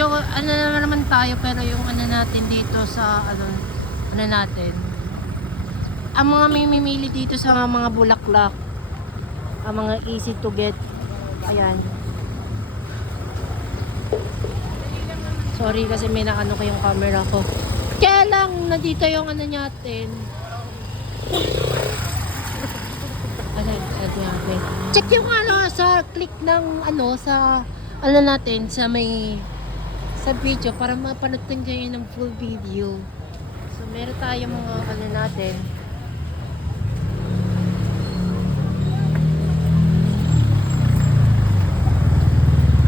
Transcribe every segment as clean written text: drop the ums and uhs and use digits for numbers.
medyo ano naman tayo, pero yung ano natin dito sa ano natin, ang mga mimimili dito sa mga bulaklak, ang mga easy to get, ayan. Sorry kasi may nakano ko yung camera ko. Kaya lang nandito yung ano natin. Natin. Check yung ano sa click ng ano sa ano natin sa may sa video para mapanood kayo ng full video. So meron tayong mga ano natin.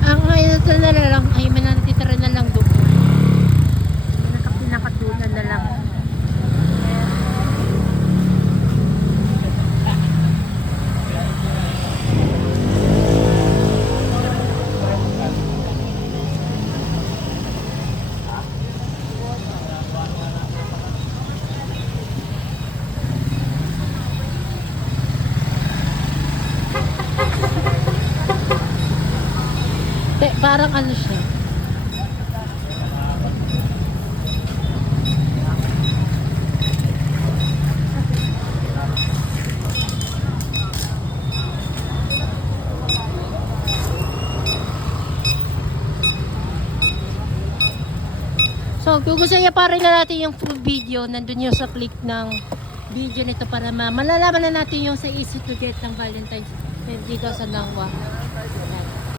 Ang ito na lang ay manatitira na lang doon. Pinakatunan na lang. Parang ano siya. So, gugustuhin pa rin na natin yung full video. Nandun yung sa click ng video nito para malalaman na natin yung sa easy to get ng Valentine's dito sa Nangwa.